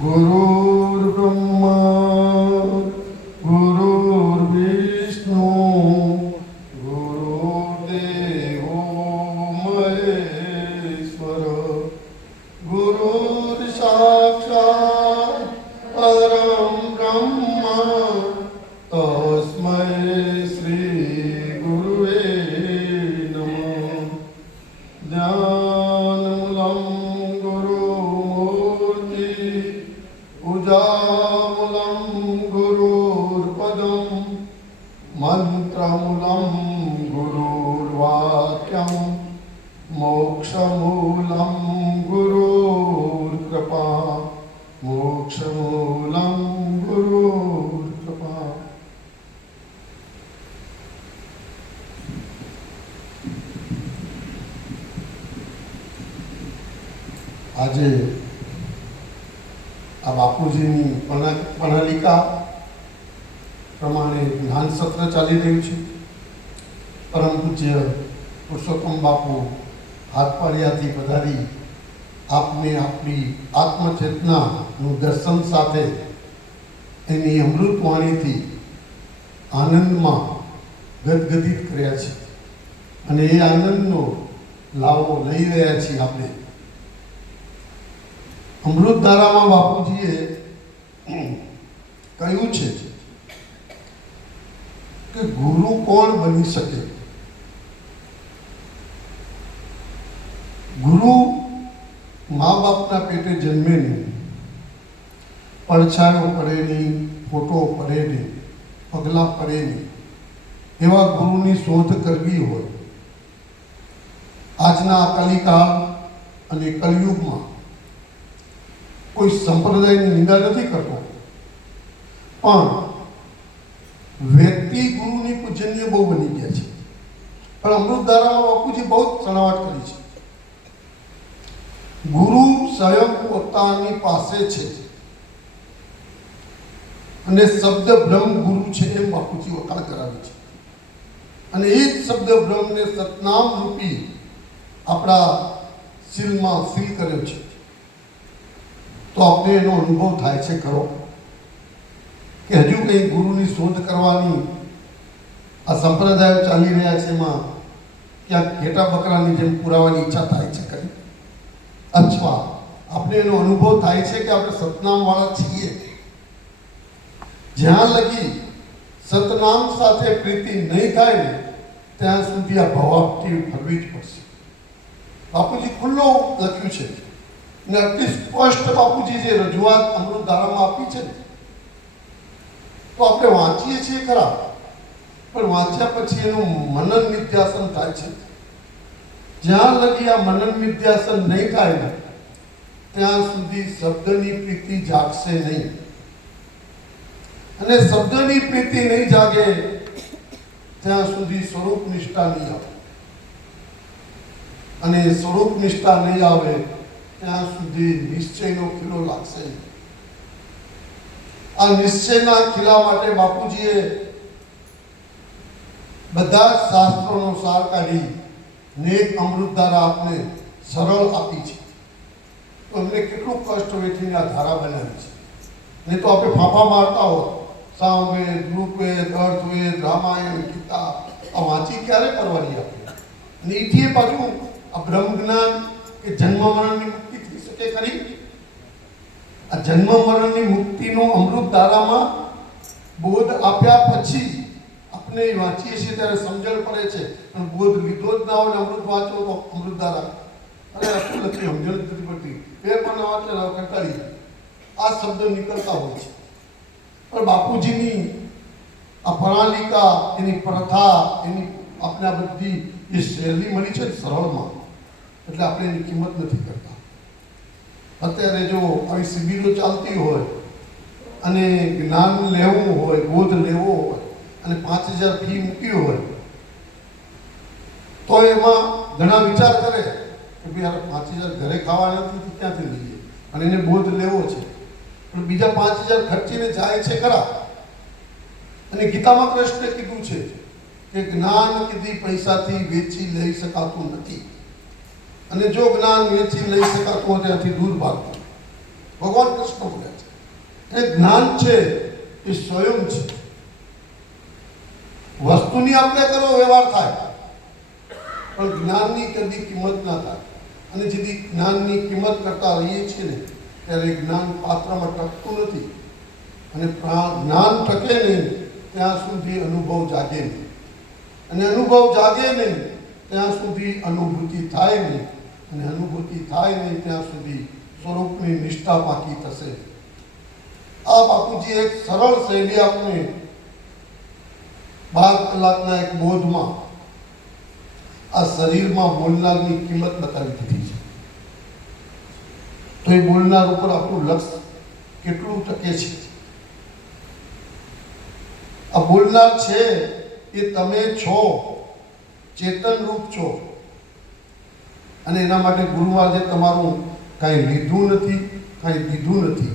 गुरुर्ब्रह्मा गुरुर्विष्णु गुरुर्देवो महेश्वर गुरुर्साक्षात् परं ब्रह्म तस्मै श्री गुरुवे नमः। ज्ञानमूलं गुरुमूर्ति पूजामूलं गुरुर्पदं मंत्रमूलं गुरुर्वाक्यं मोक्षमूलं गुरुर्कृपा मोक्षमूलं गुरुर्कृपा। આજે આ બાપુજીની પ્રણાલિકા પ્રમાણે જ્ઞાન સત્ર ચાલી રહ્યું છે। પરમ પૂજ્ય પુરુષોત્તમ બાપુ હાથપાળિયાથી પધારી આપને આપણી આત્મચેતનાનું દર્શન સાથે એની અમૃતવાણીથી આનંદમાં ગદગદિત કર્યા છે અને એ આનંદનો લાવો લઈ રહ્યા છીએ આપણે। અમૃતધારામાં બાપુજીએ કહ્યું છે કે ગુરુ કોણ બની શકે। ગુરુ મા બાપના પેટે જન્મે નહીં, પડછાયો પડે નહીં, ફોટો પડે નહીં, પગલાં પડે નહીં, એવા ગુરુની શોધ કરવી હોય આજના કલિકાળ અને કલયુગમાં કોઈ સંપ્રદાયની નિંદા નથી કરતો, પણ વ્યક્તિ ગુરુની પૂજનીય બહુ બની ગયા છે। પણ અમૃતધારામાં બાપુજી બહુ સણાવટ કરી છે। ગુરુ સ્વયં પોતાની પાસે છે અને શબ્દ બ્રહ્મ ગુરુ છે એમ બાપુજી વખાણ કરાવે છે અને એ જ શબ્દ બ્રહ્મને સતનામ રૂપી આપણા શીલમાં સીલ કર્યો છે। તો આપણે એનો અનુભવ થાય છે ખરો કે હજુ કંઈ ગુરુની શોધ કરવાની આ સંપ્રદાયો ચાલી રહ્યા છે એમાં ક્યાંક ઘેટા બકરાની જેમ પુરાવાની ઈચ્છા થાય છે ખરી, અથવા આપણે એનો અનુભવ થાય છે કે આપણે સતનામવાળા છીએ। જ્યાં લગી સતનામ સાથે પ્રીતિ નહીં થાય ને ત્યાં સુધી આ ભવાપટી ફરવી જ પડશે। બાપુજી ખુલ્લો લખ્યું છે ને અતિ સ્પષ્ટ બાપુજી જે રજૂઆત અમૃતધારામાં આપી છે તો આપણે વાંચીએ છીએ ખરા, પણ વાંચ્યા પછી એનું મનન નિધ્યાસન થાય છે। જ્યાં લગી આ મનન નિધ્યાસન નહીં થાય ને ત્યાં સુધી શબ્દની પ્રીતિ જાગશે નહીં, અને શબ્દની પ્રીતિ નહીં જાગે ત્યાં સુધી સ્વરૂપ નિષ્ઠા નહીં આવે, અને સ્વરૂપ નિષ્ઠા નહીં આવે ત્યાં સુધી નિશ્ચયનો ખીલો લાગશે નહીં। આ નિશ્ચયના ખીલા માટે બાપુજીએ બધા શાસ્ત્રોનો સાર કાઢી ને એક અમૃતધારા આપને સરળ આપી છે। તો એમને કેટલું કષ્ટ વેઠીને આ ધારા બનાવી છે, નહીં તો આપણે ફાંફા મારતા હોત સામવેદ, ઋગ્વેદ, અર્થવેદ, રામાયણ, ગીતા આ વાંચી ક્યારે કરવાની આપણે? અને એથી પાછું આ બ્રહ્મ જ્ઞાન કે જન્મ મરણની મુક્તિ થઈ શકે ખરી? આ જન્મ મરણની મુક્તિનો અમૃતધારામાં બોધ આપ્યા પછી આપણે વાંચીએ છીએ ત્યારે સમજણ પડે છે, પણ બોધ લીધો જ ના હોય અમૃત વાંચો તો અમૃતધારા અરે આટલું નથી સમજણ નથી પડતી, પેપર ના વાંચે કંટાળી આ શબ્દ નીકળતા હોય છે। પણ બાપુજીની આ પ્રણાલિકા, એની પ્રથા, એની આપણે આ બધી જે શૈલી મળી છે સરળમાં, એટલે આપણે એની કિંમત નથી કરતા। અત્યારે જો આવી શિબિરો ચાલતી હોય અને જ્ઞાન લેવું હોય, બોધ લેવો હોય અને 5000 ફી મૂકી હોય તો એમાં ઘણા વિચાર કરે કે ભાઈ 5000 ઘરે ખાવા નથી ક્યાંથી લઈએ અને એને બોધ લેવો છે, પણ બીજા 5000 ખર્ચીને જાય છે ખરા। અને ગીતામાં કૃષ્ણે કીધું છે કે જ્ઞાન કીધી પૈસાથી વેચી લઈ શકાતું નથી। અને જો જ્ઞાન વેચી લઈ શકાતું હોય ત્યાંથી દૂર ભાગવું. ભગવાન કૃષ્ણ બોલે છે એ જ્ઞાન છે એ સ્વયં છે. વસ્તુની આપણે કરો વ્યવહાર થાય, પણ જ્ઞાનની કદી કિંમત ના થાય. અને જેથી જ્ઞાનની કિંમત કરતા રહીએ છીએ ને ત્યારે જ્ઞાન પાત્રમાં ટકતું નથી. અને જ્ઞાન ટકે નહીં ત્યાં સુધી અનુભવ જાગે નહીં, અને અનુભવ જાગે નહીં ત્યાં સુધી અનુભૂતિ થાય નહીં, અને અનુભૂતિ થાય નહીં ત્યાં સુધી સ્વરૂપની નિષ્ઠા પાકી થશે. આ બાપુજી એક સરળ શૈલી આપણે 12 કલાકના એક બોધમાં આ શરીરમાં બોલનારની કિંમત બતાવી દીધી છે. તો એ બોલનાર ઉપર આપણું લક્ષ્ય કેટલું ટકે છે? આ બોલનાર છે એ તમે છો, ચેતન રૂપ છો. અને એના માટે ગુરુ મહારાજે તમારું કાંઈ લીધું નથી, કાંઈ દીધું નથી.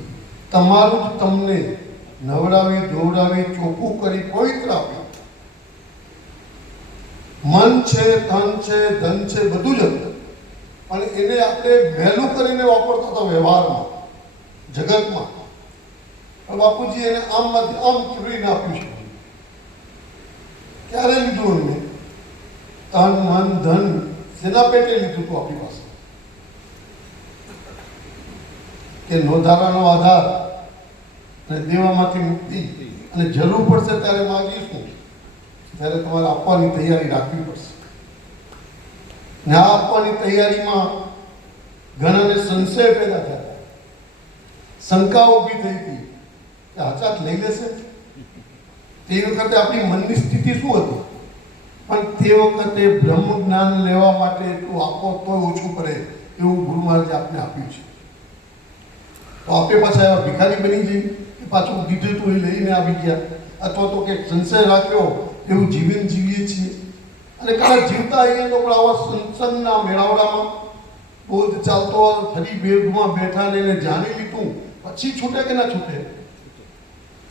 તમારું જ તમને નવડાવી ધોવડાવી ચોખ્ખું કરી પવિત્ર આપ્યું. મન છે, તન છે, ધન છે, બધું જ હતું. અને એને આપણે વહેલું કરીને વાપરતા હતા વ્યવહારમાં, જગતમાં. બાપુજી એને આમમાંથી આમ ચૂરીને આપ્યું છે. ક્યારે લીધું એમને? તન મન ધન શેના પેટે લીધું હતું આપણી પાસે? કે નોંધારાનો આધાર અને દેવામાંથી મુક્તિ, અને જરૂર પડશે ત્યારે માગીશું, ત્યારે તમારે આપવાની તૈયારી રાખવી પડશે. ને આ આપવાની તૈયારીમાં ઘણાને સંશય પેદા થયા, શંકા ઊભી થઈ હતી કે હાચાત લઈ લેશે. તે વખતે આપણી મનની સ્થિતિ શું હતી? પણ તે વખતે બ્રહ્મ જ્ઞાન લેવા માટે એટલું આપો તો ઓછું પડે એવું ગુરુ મહારાજે આપને આપ્યું છે. તો આપે પાછા એવા ભિખારી બની જઈ કે પાછું દીધું તો એ લઈને આવી ગયા, અથવા તો કે સંશય રાખ્યો એવું જીવન જીવીએ છીએ. અને કદાચ જીવતા અહીંયા તો પણ આવા સત્સંગના મેળાવડામાં બોધ ચાલતો ફરી બેડમાં બેઠા ને એને જાણી લીધું પછી છૂટે કે ના છૂટે?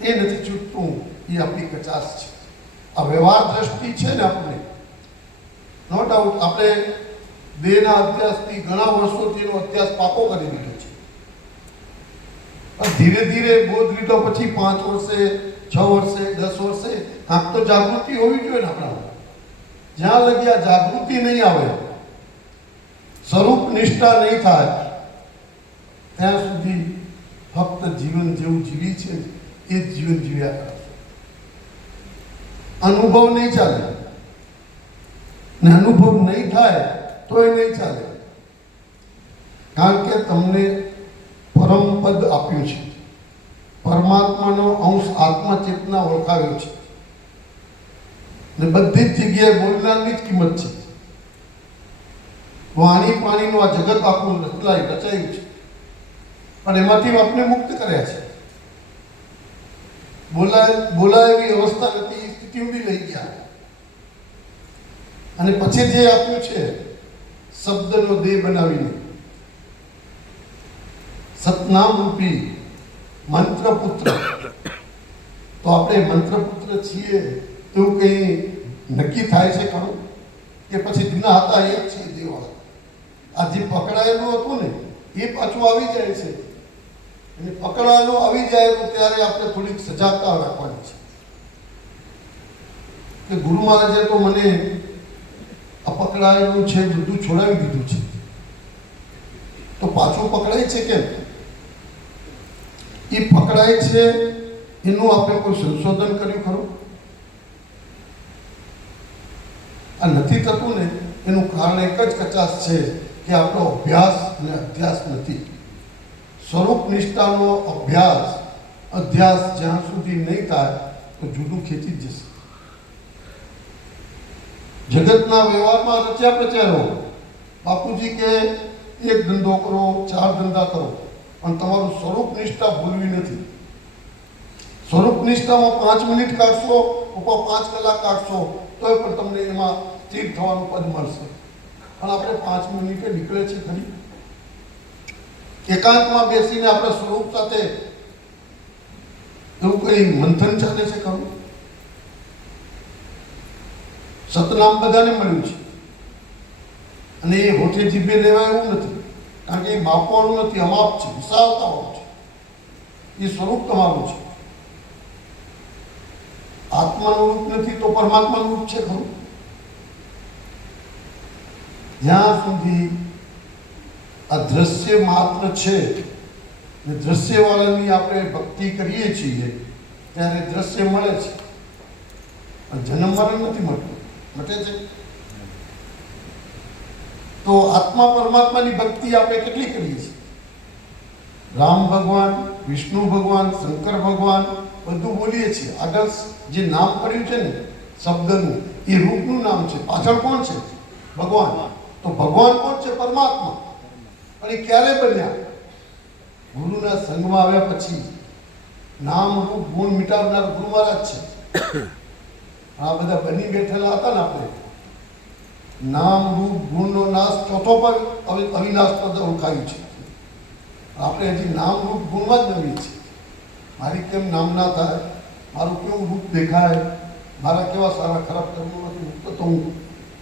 એ નથી છૂટતું. એ આપણી કચાશ છે. આ વ્યવહાર દ્રષ્ટિ છે ને આપણે, નો ડાઉટ આપણે દેહના અભ્યાસથી ઘણા વર્ષોથી એનો અભ્યાસ પાકો કરી દીધો છે. ધીરે ધીરે બોધ લીધો પછી 5 વર્ષે, 6 વર્ષે, 10 વર્ષે કાંક તો જાગૃતિ હોવી જોઈએ ને આપણા. જ્યાં લગી આ જાગૃતિ નહીં આવે, સ્વરૂપ નિષ્ઠા નહીં થાય, ત્યાં સુધી ફક્ત જીવન જેવું જીવી છે એ જ જીવન જીવ્યા કરે. અનુભવ નહીં ચાલે, ને અનુભવ નહીં થાય તો એ નહીં ચાલે. કારણ કે તમને પરમ પદ આપ્યું છે, પરમાત્માનો અંશ આત્મા ચેતના ઓળખાવ્યો છે, ને બધી જ જગ્યાએ બોલનારની જ કિંમત છે. વાણી પાણીનું આ જગત આપણું રચાયું છે, પણ એમાંથી આપણે મુક્ત કર્યા છે. બોલાય એવી અવસ્થા નથી, એ સ્થિતિ સુધી લઈ ગયા. અને પછી જે આપ્યું છે શબ્દનો દેહ બનાવીને, સતનામ રૂપી મંત્રપુત્ર. તો આપણે મંત્રપુત્ર છીએ એવું કંઈ નક્કી થાય છે ખરું? કે પછી જૂના હતા એ જ છે દેવાળા? આ જે પકડાયેલું હતું ને એ પાછું આવી જાય છે. અને પકડાયેલું આવી જાય તો ત્યારે આપણે થોડીક સજાગતા રાખવાની છે કે ગુરુ મહારાજે તો મને આ પકડાયેલું છે બધું છોડાવી દીધું છે, તો પાછું પકડાય છે કેમ? એ પકડાય છે એનું આપણે કોઈ સંશોધન કર્યું ખરું? આ નથી થતું ને એનું કારણ એક જ કચાશ છે કે આપણો અભ્યાસ અને અધ્યાસ નથી. સ્વરૂપ નિષ્ઠાનો અધ્યાસ જ્યાં સુધી નહીં થાય તો જુદું ખેંચી જ જશે. જગતના વ્યવહારમાં રચ્યા પ્રચારો. બાપુજી કે એક ધંધો કરો, 4 ધંધા કરો, પણ તમારું સ્વરૂપ નિષ્ઠા ભૂલવી નથી. સ્વરૂપ નિષ્ઠામાં 5 મિનિટ કાઢશો, ઉપર 5 કલાક કાઢશો તોય પણ તમને એમાં સ્થિર થવાનું પદ મળશે. પણ આપણે 5 મિનિટે નીકળે છે ખરી? એકાંતમાં બેસીને આપણે સ્વરૂપ સાથે એવું કઈ મંથન ચાલે છે ખરું? સતનામ બધાને મળ્યું છે, અને એ હોઠે જીભે લેવાય એવું નથી, કારણ કે એ માપવાનું નથી, અમાપ છે, વિશાળતાવાળું છે. એ સ્વરૂપ તમારું છે. આત્માનું રૂપ નથી તો પરમાત્માનું રૂપ છે ખરું? જ્યાં સુધી આ દ્રશ્ય માત્ર છે ને દ્રશ્યવાળાની આપણે ભક્તિ કરીએ છીએ ત્યારે દ્રશ્ય મળે છે, પણ જન્મ મરણ નથી મળતું. મટે છે. તો આત્મા પરમાત્માની ભક્તિ આપણે કેટલી કરીએ છીએ? રામ ભગવાન, વિષ્ણુ ભગવાન, શંકર ભગવાન બધું બોલીએ છીએ. આગળ જે નામ પડ્યું છે ને શબ્દનું, એ રૂપનું નામ છે. પાછળ કોણ છે? ભગવાન. તો ભગવાન કોણ છે? પરમાત્મા. પણ એ ક્યારે બન્યા? ગુરુના સંગમાં આવ્યા પછી. નામ રૂપ ગુણ મિટાવનાર ગુરુ મહારાજ છે. આ બધા બની બેઠેલા હતા ને આપણે, નામ રૂપ ગુણનો નાશ ચોથો પર અવિનાશ પદ ઓળખાયું છે. આપણે હજી નામ રૂપ ગુણમાં જ નવી છે. મારી કેમ નામ ના થાય, મારું કેવું રૂપ દેખાય, મારા કેવા સારા ખરાબ કર્મોમાંથી મુક્ત થવું,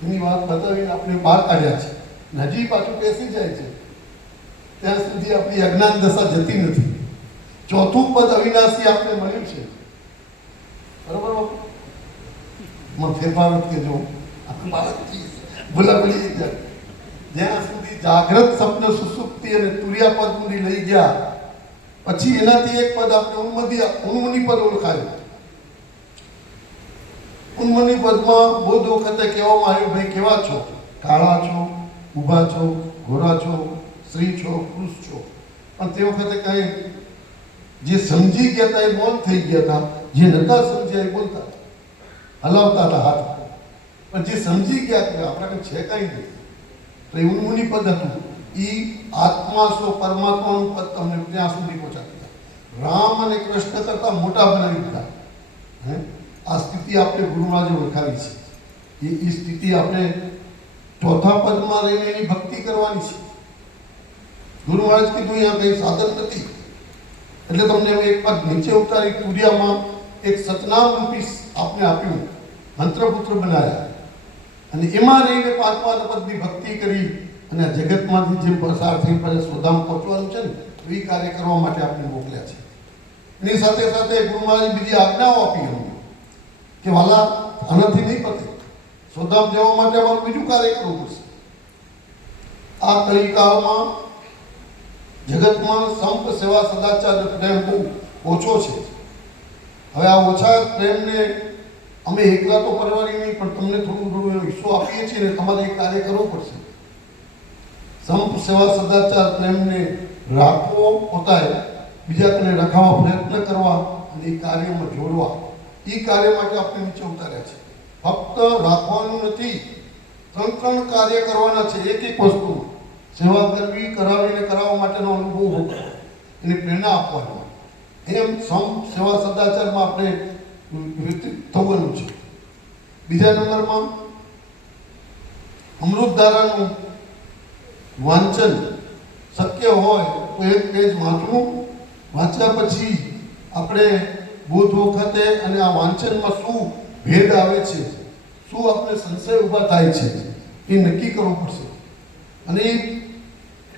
એની વાત બતાવીને આપણે બહાર કાઢ્યા છે. હજી પાછું બેસી જાય છે ત્યાં સુધી આપણી અજ્ઞાન દશા જતી નથી. ચોથું પદ અવિનાશી આપણે મળ્યું છે. બરોબર? ફેરફાર કેજો ભૂલા પડી જાય. જ્યાં સુધી જાગ્રત સ્વપ્ન સુસુપ્તિ અને તુર્યા પદ સુધી લઈ ગયા પછી એનાથી એક પદ આપણે ઉન્મની પદ ઓળખાયું. ઉન્મની પદમાં બોધ વખતે કહેવામાં આવ્યું, ભાઈ કેવા છો? કાળા છો, ઊભા છો, ઘોડા છો, સ્ત્રી છો, પુરુષ છો. પણ તે વખતે કઈ જે સમજી ગયા હતા એ મૌન થઈ ગયા હતા, જે નતા સમજ્યા એ બોલતા હલાવતા હતા હાથ. પણ જે સમજી ગયા કે આપણે છે કઈ નહીં, તો એ ઉન્મુનિ પદ હતું. એ આત્મા સ્વ પરમાત્માનું પદ તમને ત્યાં સુધી પહોંચાડી દીધા. રામ અને કૃષ્ણ કરતા મોટા બનાવી દીધા. આ સ્થિતિ આપણે ગુરુ મહારાજે ઓળખાવી છે. એ સ્થિતિ આપણે ચોથા પદમાં રહીને એની ભક્તિ કરવાની છે. ગુરુ મહારાજ કીધું અહીંયા કઈ સાધન નથી, એટલે તમને એક પદ નીચે ઉતારી તુર્યામાં એક સતનામ રૂપી આપને આપ્યું, મંત્રપુત્ર બનાવ્યા અને એમાં રહીને પાંચમા પદની ભક્તિ કરી અને આ જગતમાંથી જેમ પસાર થઈ પછી સ્વધામ પહોંચવાનું છે ને, તો એ કાર્ય કરવા માટે આપણે મોકલ્યા છે. એની સાથે સાથે ગુરુ મહારાજ બીજી આજ્ઞાઓ આપી અમને કે વાલા આનાથી નહીં પતે, સ્વધામ જવા માટે અમારું બીજું કાર્ય કરવું પડશે. આ કલિકાળમાં જગતમાં સંપ સેવા સદાચાર પ્રેમ બહુ ઓછો છે. હવે આ ઓછા પ્રેમને અમે એકલા તો પરવારી નહીં, પણ તમને થોડું થોડું એનો હિસ્સો આપીએ છીએ ને તમારે એ કાર્ય કરવું પડશે. સંપ સેવા સદાચાર પ્રેમને રાખવો, પોતાએ બીજા તને રખાવા પ્રયત્ન કરવા અને એ કાર્યમાં જોડવા, એ કાર્ય માટે આપણે નીચે ઉતાર્યા છે. ફક્ત રાખવાનું નથી, ત્રણ કાર્ય કરવાના છે. એક વસ્તુ સેવા કરવી, કરાવીને કરાવવા માટેનો અનુભવ હોતો, એને પ્રેરણા આપવાની. એમ સંપ સેવા સદાચારમાં આપણે વિકસિત થવાનું છે. બીજા નંબરમાં અમૃતધારાનું વાંચન શક્ય હોય તો એક પેજ વાંચવું. વાંચ્યા પછી આપણે બોધ વખતે અને આ વાંચનમાં શું ભેદ આવે છે, શું આપણે સંશય ઊભા થાય છે, એ નક્કી કરવું પડશે. અને એ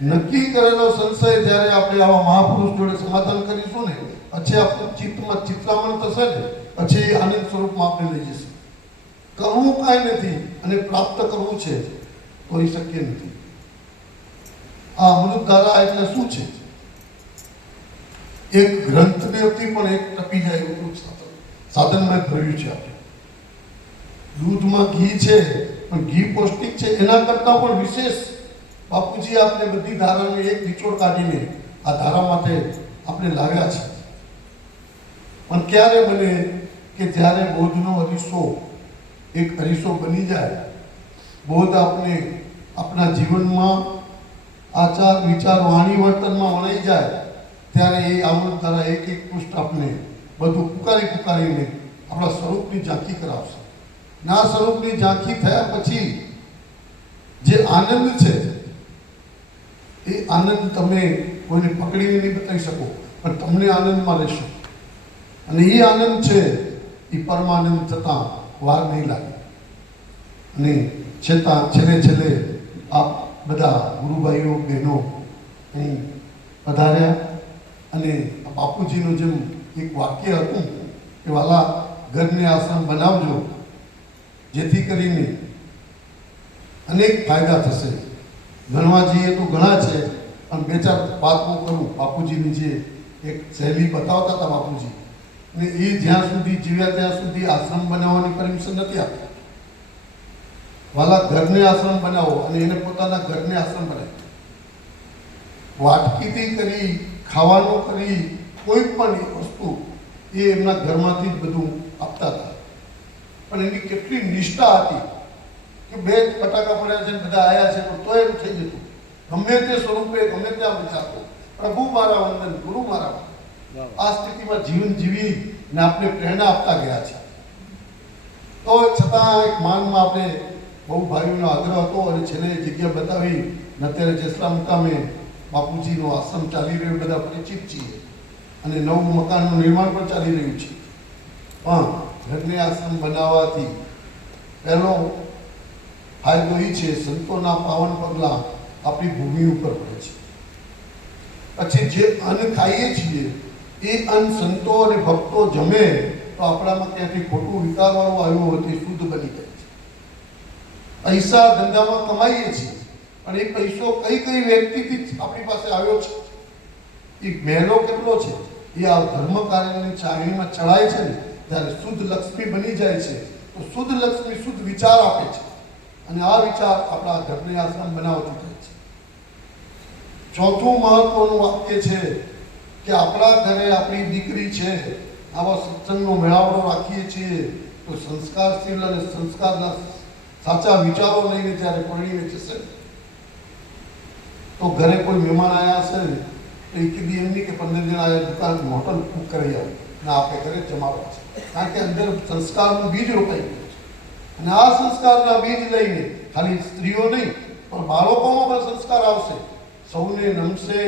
નક્કી કરેલો સંશય જ્યારે આપણે આવા મહાપુરુષ જોડે સમાધાન કરીશું ને, પછી આપણું ચિત્તમાં ચિત્રામણ થશે ને, પછી આનંદ સ્વરૂપમાં આપણે લઈ જઈશું. કરવું કાંઈ નથી અને પ્રાપ્ત કરવું છે તો એ શક્ય નથી. આ અમૃતધારા એટલે શું છે? એક ગ્રંથદેવથી પણ એક ટપી જાય એવું સાધનમાં ભર્યું છે. આપણે દૂધમાં ઘી છે, પણ ઘી પૌષ્ટિક છે, એના કરતાં પણ વિશેષ બાપુજી આપણે બધી ધારાને એક નિચોડ કાઢીને આ ધારા માટે આપણે લાવ્યા છે. પણ ક્યારે બને કે જ્યારે બોધનો અરીસો એક અરીસો બની જાય, બોધ આપણે આપણા જીવનમાં આચાર વિચાર વાણી વર્તનમાં વણાઈ જાય, ત્યારે એ અમૃતધારા એક પૃષ્ઠ આપણે બધું પુકારીને આપણા સ્વરૂપની ઝાંખી કરાવશે. ના સ્વરૂપની ઝાંખી થયા પછી જે આનંદ છે એ આનંદ તમે કોઈને પકડીને નહીં બતાવી શકો, પણ તમને આનંદમાં રહેશો. અને એ આનંદ છે એ પરમાનંદ થતાં વાર નહીં લાગે. અને છેલ્લે આપ બધા ગુરુભાઈઓ બહેનો અહીં પધાર્યા અને બાપુજીનું જેમ એક વાક્ય હતું કે વાલા ઘરને આશ્રમ બનાવજો જેથી કરીને અનેક ફાયદા થશે. ગણવા જઈએ તો ઘણા છે પણ બે ચાર વાત હું કરું. બાપુજીની જે એક શૈલી બતાવતા હતા બાપુજી, અને એ જ્યાં સુધી જીવ્યા ત્યાં સુધી આશ્રમ બનાવવાની પરમિશન નથી આપતા. વાલા ઘરને આશ્રમ બનાવો, અને એને પોતાના ઘરને આશ્રમ બનાવ્યો. વાટકીથી કરી ખાવાનું કરી કોઈ પણ વસ્તુ એ એમના ઘરમાંથી જ બધું આપતા હતા. પણ એની કેટલી નિષ્ઠા હતી કે બે બટાકા પડ્યા છે બધા આવ્યા છે તો એમ થઈ જતું ગમે તે સ્વરૂપે ગમે ત્યાં વિચારતો પ્રભુ મારા વંદન, ગુરુ મારા વંદન. આ સ્થિતિમાં જીવન જીવી ને આપણે પ્રેરણા આપતા ગયા છે. તો છતાં એક માનમાં આપણે બહુ ભાઈઓનો આગ્રહ હતો અને છેલ્લે જગ્યા બતાવી ને અત્યારે જેસલા મુકામે બાપુજીનો આશ્રમ ચાલી રહ્યો, બધા પરિચિત છીએ અને નવું મકાનનું નિર્માણ પણ ચાલી રહ્યું છે. પણ ઘરને આશ્રમ બનાવવાથી પહેલો ફાયદો એ છે સંતોના પાવન પગલાં આપણી ભૂમિ ઉપર પડે છે. પછી જે અન્ન ખાઈએ છીએ એ અન્ન સંતો અને ભક્તો જમે તો આપણામાં ક્યાંથી ખોટું વિકારવાળું આવ્યું હોય તે શુદ્ધ બની જાય છે. પૈસા ધંધામાં કમાઈએ છીએ પણ એ પૈસો કઈ કઈ વ્યક્તિથી આપણી પાસે આવ્યો છે, એ મહેલો કેટલો છે, એ આ ધર્મ કાર્યની ચાળણીમાં ચડાય છે ને ત્યારે શુદ્ધ લક્ષ્મી બની જાય છે. તો શુદ્ધ લક્ષ્મી શુદ્ધ વિચાર આપે છે અને આ વિચાર આપણા ઘરને આશ્રમ બનાવતું થાય છે. ચોથું મહત્વનું વાક્ય છે કે આપણા ઘરે આપણી દીકરી છે, આવા સત્સંગનો મેળાવડો રાખીએ છીએ તો સંસ્કારશીલ અને સંસ્કારના સાચા વિચારો લઈને જ્યારે પરણીને જશે તો ઘરે કોઈ મહેમાન આવ્યા હશે ને તો એ કીધી એમ નહીં કે 15 જણા આવ્યા દુકાન હોટલ બુક કરી આવે ના, આપણે ઘરે જમાડવા છે. કારણ કે અંદર સંસ્કારનું બીજ રોપાઈ ગયું છે અને આ સંસ્કારના બીજ લઈને ખાલી સ્ત્રીઓ નહીં પણ બાળકોમાં પણ સંસ્કાર આવશે. સૌને નમશે,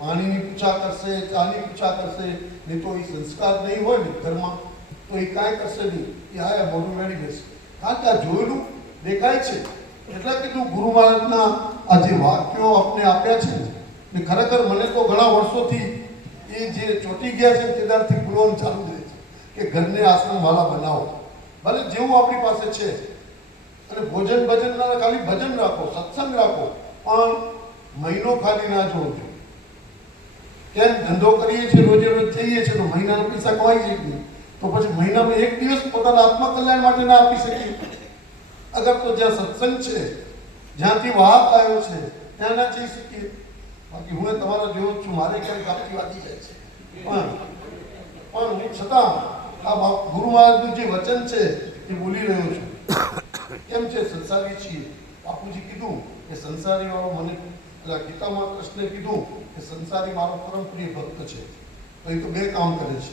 પાણીની પૂછા કરશે, ચાની પૂછા કરશે. નહીં તો એ સંસ્કાર નહીં હોય ને ઘરમાં તો એ કાંઈ કરશે નહીં. એ આયા મોઢું મેળી દેશે. કારણ કે આ જોયેલું દેખાય છે. એટલે કીધું ગુરુ મહારાજના આ જે વાક્યો આપણે આપ્યા છે ને ખરેખર મને તો ઘણા વર્ષોથી એ જે ચોંટી ગયા છે તેદારથી બોલવાનું ચાલુ રહે છે કે ઘરને આશ્રમ વાળા બનાવો. ભલે જેવું આપણી પાસે છે અને ભોજન ભજન ના ખાલી ભજન રાખો, સત્સંગ રાખો, પણ મહિનો ખાલી ના જોવો જોઈએ. કેમ ધંધો કરીએ છીએ, રોજે રોજ થઈએ છીએ તો મહિનાના પૈસા કમાઈ શકીએ તો પછી મહિનામાં એક દિવસ પોતાના આત્મકલ્યાણ માટે ના આપી શકીએ. અગર તો જ્યાં સત્સંગ છે, જ્યાંથી વાહક આવ્યો છે ત્યાં ના જઈ શકીએ. બાકી હું તમારો જેવો જ છું, મારે ક્યારેક આપતી વાતી જાય છે પણ હું છતાં આ ગુરુ મહારાજનું જે વચન છે એ બોલી રહ્યો છું. કેમ છે સંસારી છીએ. બાપુજી કીધું કે સંસારી વાળો મને ગીતામાં કૃષ્ણે કીધું કે સંસારી મારો પરમ પ્રિય ભક્ત છે. તો એ તો બે કામ કરે છે.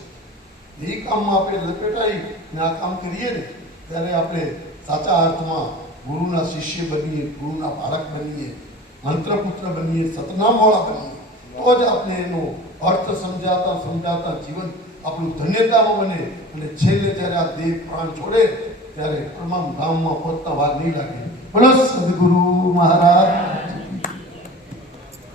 એ કામમાં આપણે લપેટાઈ ને આ કામ કરીએ ને ત્યારે આપણે સાચા અર્થમાં ગુરુના શિષ્ય બનીએ, ગુરુના બાળક બનીએ, મંત્રપુત્ર બનીએ, સતનામવાળા બનીએ તો જ આપણે એનો અર્થ સમજાતા જીવન આપણું ધન્યતામાં બને. અને છેલ્લે જ્યારે આ દેહ પ્રાણ છોડે ત્યારે તમામ ધામમાં પહોંચતા વાર નહીં લાગે. બોલો સદગુરુ મહારાજ.